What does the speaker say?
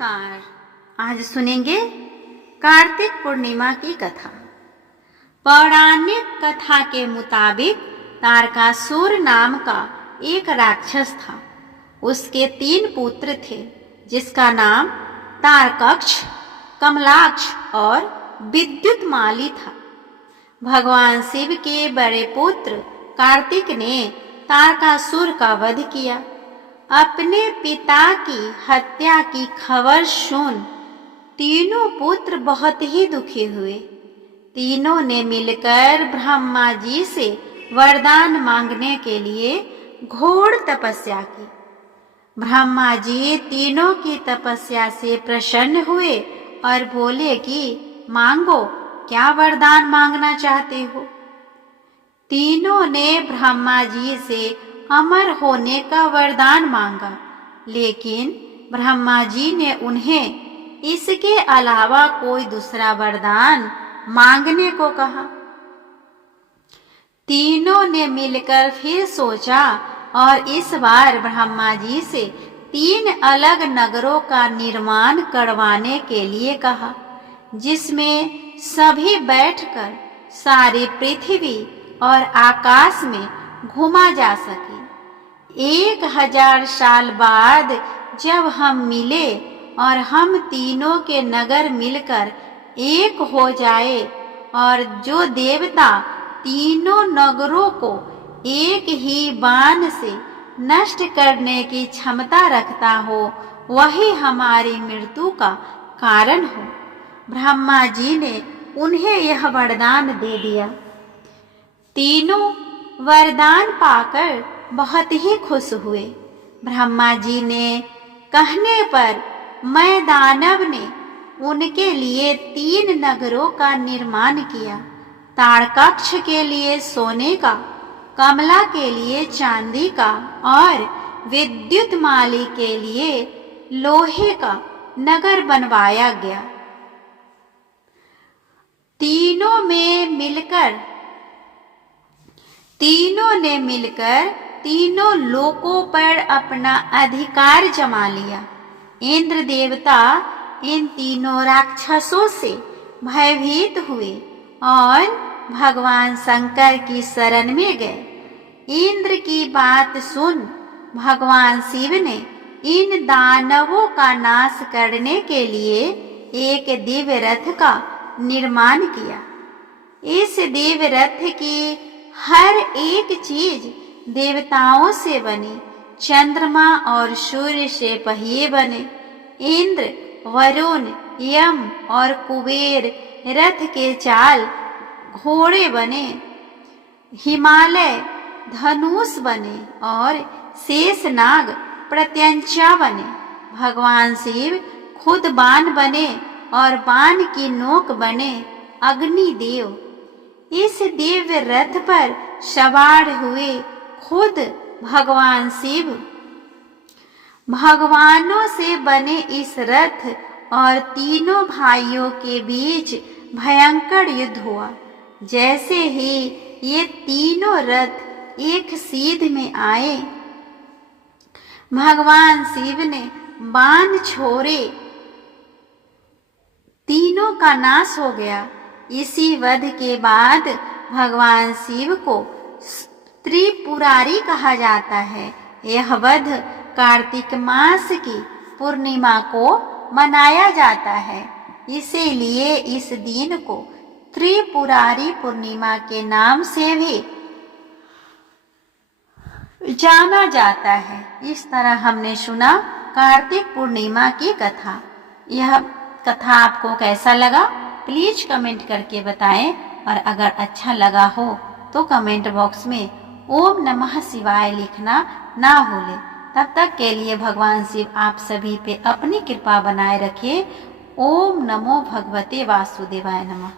नमस्कार। आज सुनेंगे कार्तिक पूर्णिमा की कथा। पौराणिक कथा के मुताबिक तारकासुर नाम का एक राक्षस था। उसके 3 पुत्र थे, जिसका नाम तारकक्ष, कमलाक्ष और विद्युतमाली था। भगवान शिव के बड़े पुत्र कार्तिक ने तारकासुर का वध किया। अपने पिता की हत्या की खबर सुन तीनों पुत्र बहुत ही दुखी हुए। तीनों ने मिलकर ब्रह्मा जी से वरदान मांगने के लिए घोर तपस्या की। ब्रह्मा जी तीनों की तपस्या से प्रसन्न हुए और बोले कि मांगो, क्या वरदान मांगना चाहते हो। तीनों ने ब्रह्मा जी से अमर होने का वरदान मांगा, लेकिन ब्रह्मा जी ने उन्हें इसके अलावा कोई दूसरा वरदान मांगने को कहा। तीनों ने मिलकर फिर सोचा और इस बार ब्रह्मा जी से 3 अलग नगरों का निर्माण करवाने के लिए कहा, जिसमें सभी बैठकर सारी पृथ्वी और आकाश में घूमा जा सके। 1000 साल बाद जब हम मिले और हम तीनों के नगर मिलकर एक हो जाए और जो देवता तीनों नगरों को एक ही बाण से नष्ट करने की क्षमता रखता हो, वही हमारी मृत्यु का कारण हो। ब्रह्मा जी ने उन्हें यह वरदान दे दिया। तीनों वरदान पाकर बहुत ही खुश हुए। ब्रह्मा जी ने कहने पर मैं दानव ने उनके लिए 3 नगरों का निर्माण किया। तारकक्ष के लिए सोने का, कमला के लिए चांदी का और विद्युतमाली के लिए लोहे का नगर बनवाया गया। तीनों ने मिलकर तीनों लोकों पर अपना अधिकार जमा लिया। इंद्र देवता इन तीनों राक्षसों से भयभीत हुए और भगवान शंकर की शरण में गए। इंद्र की बात सुन भगवान शिव ने इन दानवों का नाश करने के लिए एक दिव्य रथ का निर्माण किया। इस दिव्य रथ की हर एक चीज देवताओं से बनी। चंद्रमा और सूर्य से पहिए बने। इंद्र, वरुण, यम और कुबेर रथ के चाल घोड़े बने। हिमालय धनुष बने और शेषनाग प्रत्यंचा बने। भगवान शिव खुद बाण बने और बाण की नोक बने अग्निदेव। इस दिव्य रथ पर सवार हुए खुद भगवान शिव। भगवानों से बने इस रथ और तीनों भाइयों के बीच भयंकर युद्ध हुआ। जैसे ही ये तीनों रथ एक सीध में आए, भगवान शिव ने बाण छोड़े, तीनों का नाश हो गया। इसी वध के बाद भगवान शिव को त्रिपुरारी कहा जाता है। यह वध कार्तिक मास की पूर्णिमा को मनाया जाता है, इसीलिए इस दिन को त्रिपुरारी पूर्णिमा के नाम से भी जाना जाता है। इस तरह हमने सुना कार्तिक पूर्णिमा की कथा। यह कथा आपको कैसा लगा प्लीज कमेंट करके बताएं, और अगर अच्छा लगा हो तो कमेंट बॉक्स में ओम नमः शिवाय लिखना ना भूलें। तब तक के लिए भगवान शिव आप सभी पे अपनी कृपा बनाए रखे। ओम नमो भगवते वासुदेवाय नमः।